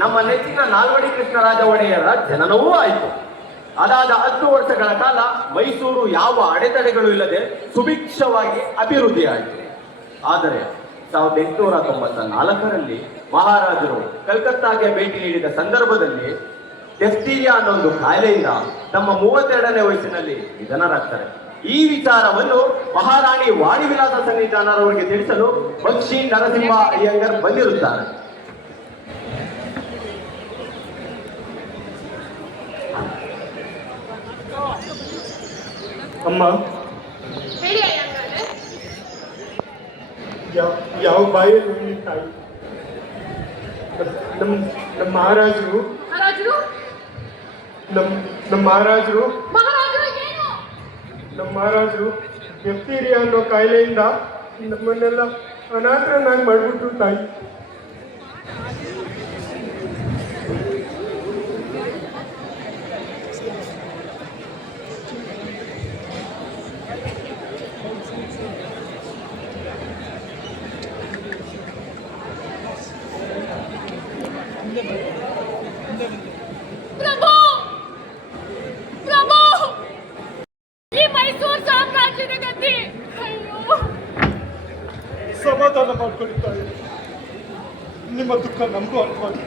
ನಮ್ಮ ನೆಚ್ಚಿನ ನಾಲ್ವಡಿ ಕೃಷ್ಣರಾಜ ಒಡೆಯರ ಜನನವೂ ಆಯಿತು. ಅದಾದ ಹತ್ತು ವರ್ಷಗಳ ಕಾಲ ಮೈಸೂರು ಯಾವ ಅಡೆತಡೆಗಳು ಇಲ್ಲದೆ ಸುಭಿಕ್ಷವಾಗಿ ಅಭಿವೃದ್ಧಿ ಆಯಿತು. ಆದರೆ ಸಾವಿರದ ಎಂಟುನೂರ ತೊಂಬತ್ತ ನಾಲ್ಕರಲ್ಲಿ ಮಹಾರಾಜರು ಕಲ್ಕತ್ತಾಗೆ ಭೇಟಿ ನೀಡಿದ ಸಂದರ್ಭದಲ್ಲಿ ಟೆಸ್ಟೀರಿಯಾ ಅನ್ನೋ ಒಂದು ಕಾಯಿಲೆಯಿಂದ ತಮ್ಮ ಮೂವತ್ತೆರಡನೇ ವಯಸ್ಸಿನಲ್ಲಿ ನಿಧನರಾಗ್ತಾರೆ. ಈ ವಿಚಾರವನ್ನು ಮಹಾರಾಣಿ ವಾಣಿವಿಲಾಸ ಸನ್ನಿಧಾನರವರಿಗೆ ತಿಳಿಸಲು ಪಕ್ಷಿ ನರಸಿಂಹ ಅಯ್ಯಂಗರ್ ಬಂದಿರುತ್ತಾರೆ. ಅಮ್ಮ? ಯಾವ ಬಾಯಲ್ಲಿ ತಾಯಿ? ನಮ್ಮ ನಮ್ಮ ಮಹಾರಾಜರು. ನಮ್ಮ ನಮ್ಮ ಮಹಾರಾಜರು. ನಮ್ಮ ಮಹಾರಾಜರು ಎಫ್ತೀರಿಯಾ ಅನ್ನೋ ಕಾಯಿಲೆಯಿಂದ ನಮ್ಮನ್ನೆಲ್ಲ ಅನಾಥರನ್ನಾಗಿ ಮಾಡ್ಬಿಟ್ರು ತಾಯಿ. ಪ್ರಭು! ಪ್ರಭು! ಈ ಮೈಸೂರು ಸಾಮ್ರಾಜ್ಯದ ಗತಿ! ಅಯ್ಯೋ! ಸಮಾಧಾನ ಮಾಡ್ಕೊಳ್ತಾರೆ ನಿಮ್ಮ ದುಃಖ ನಮಗೂ ಅರ್ಥವಾಗಿದೆ.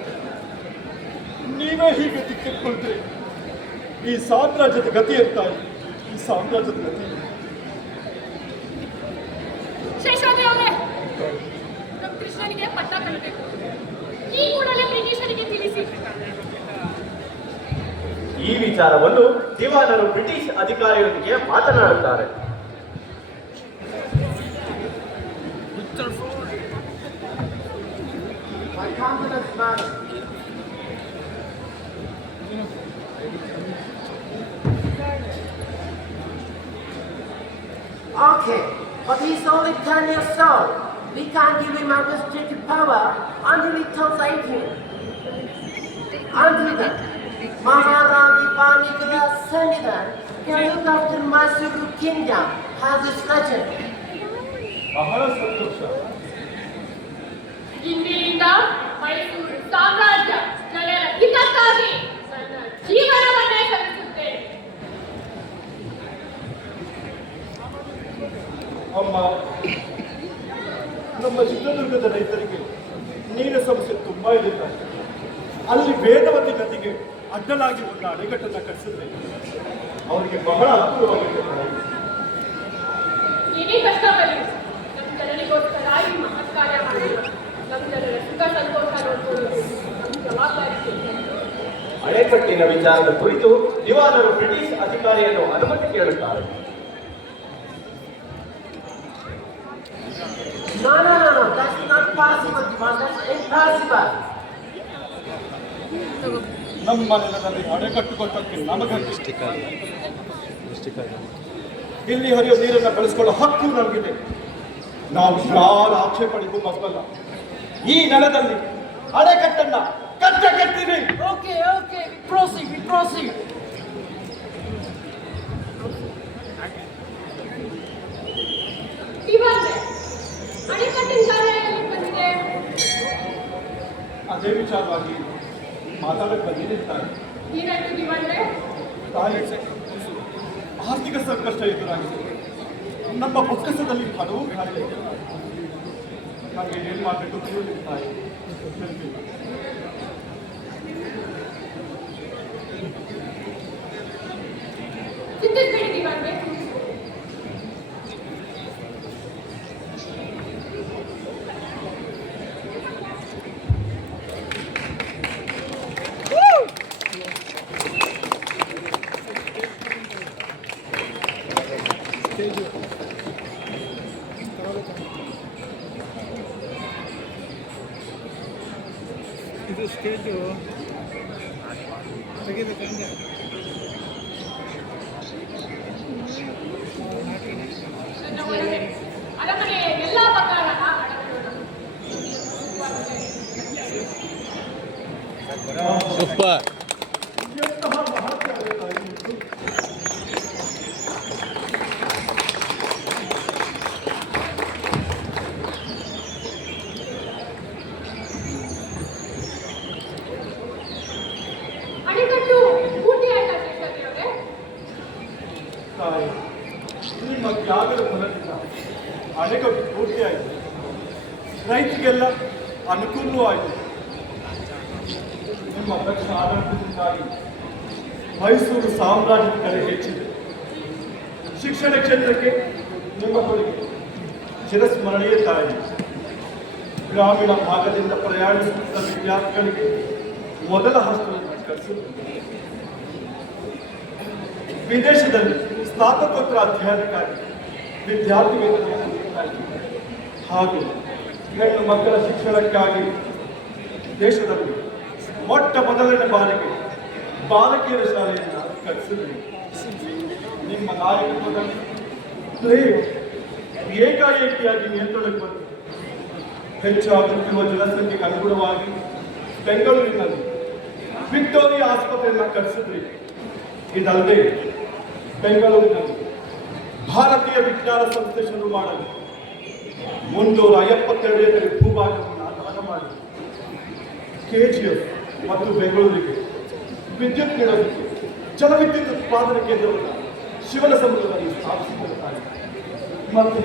ನೀವೇ ಹೀಗೆ ದಿಕ್ಕೆಟ್ಕೊಳ್ತೀರಿ ಈ ಸಾಮ್ರಾಜ್ಯದ ಗತಿ ಇರ್ತಾರೆ ಈ ಸಾಮ್ರಾಜ್ಯದ ಗತಿ ಶೇಷಾದ್ರಿ ಅವರೇ ನಮ್ಮ ಕೃಷ್ಣನಿಗೆ ಪಟ್ಟ ಕಟ್ಟಬೇಕು. ಈ ವಿಚಾರವನ್ನು ದಿವಾನರು ಬ್ರಿಟಿಷ್ ಅಧಿಕಾರಿಯೊಂದಿಗೆ ಮಾತನಾಡುತ್ತಾರೆ My confidence, madam. Okay, but he's only 10 years old. We can't give him administrative power until he turns 18. Until then, Maharani Vanigala Sullivan can look after Mysuru kingdom its legend. ಬಹಳ ಸಂತೋಷ ಇಂದಿನಿಂದ ಮೈಸೂರು ಸಾಮ್ರಾಜ್ಯ ಜನರ ಹಿತಕ್ಕಾಗಿ ನನ್ನ ಜೀವನವನ್ನೇ ಸಲ್ಲಿಸುತ್ತೇನೆ ಅಮ್ಮ ನಮ್ಮ ಚಿತ್ರದುರ್ಗದ ರೈತರಿಗೆ ನೀರಿನ ಸಮಸ್ಯೆ ತುಂಬಾ ಇದೆ ಅಲ್ಲಿ ವೇದವತಿ ನದಿಗೆ ಅಡ್ಡಲಾಗಿ ಒಂದು ಅಣೆಕಟ್ಟನ್ನು ಕಟ್ಟಿಸಿದ್ರೆ ಅವರಿಗೆ ಬಹಳ ಅನುಕೂಲವಾಗಿದೆ ತಾಯಿ. ಏನೇ ಕಷ್ಟ ಬರಲಿ ನಮ್ಮ ಜನರಿಗೋಸ್ಕರ ಈ ಮಹತ್ ಕಾರ್ಯ ಮಾಡಿಲ್ಲ ನಮ್ಮ ಜನರ ಸುಖ ಸಂತೋಷ ನೋಡ್ಕೊಳ್ಳೋದು ನಮ್ಮ ಜವಾಬ್ದಾರಿ ಅಣೆಕಟ್ಟಿನ ವಿಚಾರದ ಕುರಿತು ದಿವಾನರು ಬ್ರಿಟಿಷ್ ಅಧಿಕಾರಿಯನ್ನು ಅನುಮತಿ ಕೇಳುತ್ತಾರೆ No, no, no, no, that's not possible, Divan. That's impossible. ನಮ್ಮ ನೆಲದಲ್ಲಿ ಅಡೆಕಟ್ಟು ಕೊಟ್ಟಕ್ಕೆ ನಮಗಂತ ಇಲ್ಲಿ ಹರಿಯೋ ನೀರನ್ನು ಬಳಸ್ಕೊಳ್ಳೋ ಹಕ್ಕು ನಮಗಿದೆ. ನಾವು ಯಾರು ಆಕ್ಷೇಪಣೆಗೂ ಮಕ್ಕಲ್ಲ ಈ ನೆಲದಲ್ಲಿ ಅಣೆಕಟ್ಟನ್ನ ಕಟ್ಟ ಕಟ್ತೀವಿ ಓಕೆ ಓಕೆ ಎಲ್ಲಿ ಬಂದಿದೆ. ಅದೇ ವಿಚಾರವಾಗಿ ಮಾತಾಡಕ್ಕೆ ದಿವಂಡೆ ಆರ್ಥಿಕ ಸಂಕಷ್ಟ ಎದುರಾಗಿದೆ. ನಮ್ಮ ಬೊಕ್ಕಸದಲ್ಲಿ ಹಲವು ಕಾರ್ಯ ಹಾಗೆ ನನಗೆ ಏನು ಮಾಡಬೇಕು ತಿಳಿದಿಲ್ಲ ಇದು ಸ್ಟೇಜು ತೆಗಿಬೇಕಂದ್ರೆ ನನ್ನ ಒಡನೆ ಅರಮನೆಯ ಎಲ್ಲಾ ಪ್ರಕಾರನ ಸೂಪರ್ ಅಣೆಕಟ್ಟು ಪೂರ್ತಿಯಾಯಿತು ರೈತರಿಗೆಲ್ಲ ಅನುಕೂಲವೂ ಆಯಿತು ನಿಮ್ಮ ಅಧ್ಯಕ್ಷ ಆಡಳಿತದಿಂದಾಗಿ ಮೈಸೂರು ಸಾಮ್ರಾಜ್ಯದ ಕಡೆ ಹೆಚ್ಚಿದೆ. ಶಿಕ್ಷಣ ಕ್ಷೇತ್ರಕ್ಕೆ ನಿಮ್ಮ ಕೊಡುಗೆ. ಚಿರಸ್ಮರಣೀಯ ತಾಯಿ. ಗ್ರಾಮೀಣ ಭಾಗದಿಂದ ಪ್ರಯಾಣಿಸುತ್ತಿದ್ದ ವಿದ್ಯಾರ್ಥಿಗಳಿಗೆ ಮೊದಲ ಹಸ್ತವನ್ನು ವಿದೇಶದಲ್ಲಿ ಸ್ನಾತಕೋತ್ತರ ಅಧ್ಯಯನಕ್ಕಾಗಿ ವಿದ್ಯಾರ್ಥಿ ವೇತನವನ್ನು ನೀಡಲಾಗಿದೆ ಹಾಗೂ ಹೆಣ್ಣು ಮಕ್ಕಳ ಶಿಕ್ಷಣಕ್ಕಾಗಿ ದೇಶದಲ್ಲಿ ಮೊಟ್ಟ ಮೊದಲನೇ ಬಾರಿಗೆ ಬಾಲಕಿಯರ ಶಾಲೆಯನ್ನು ಕಲಿಸಿದರು ನಿಮ್ಮ ನಾಯಕತ್ವದಲ್ಲಿ ಏಕಾಏಕಿಯಾಗಿ ನಿಯಂತ್ರಣಕ್ಕೆ ಬಂತು ಹೆಚ್ಚಾಗುತ್ತಿರುವ ಜನಸಂಖ್ಯೆಗೆ ಅನುಗುಣವಾಗಿ ಬೆಂಗಳೂರಿನಲ್ಲಿ ವಿಕ್ಟೋರಿಯಾ ಆಸ್ಪತ್ರೆಯನ್ನು ಕಟ್ಟಿಸಿದ್ರಿ. ಇದಲ್ಲದೆ ಬೆಂಗಳೂರಿನಲ್ಲಿ ಭಾರತೀಯ ವಿಜ್ಞಾನ ಸಂಸ್ಥೆ ಶುರು ಮಾಡಲು ಮುನ್ನೂರ ಎಪ್ಪತ್ತೆರಡು ಎಕರೆ ಭೂಭಾಗವನ್ನು ದಾನ ಮಾಡಿ. ಎಫ್ ಮತ್ತು ಬೆಂಗಳೂರಿಗೆ ವಿದ್ಯುತ್ ನೀಡೋದಕ್ಕೆ ಜಲವಿದ್ಯುತ್ ಉತ್ಪಾದನಾ ಕೇಂದ್ರವನ್ನು ಶಿವನ ಸಮುದ್ರದಲ್ಲಿ ಸ್ಥಾಪಿಸಿಕೊಳ್ಳುತ್ತಾರೆ ಮತ್ತೆ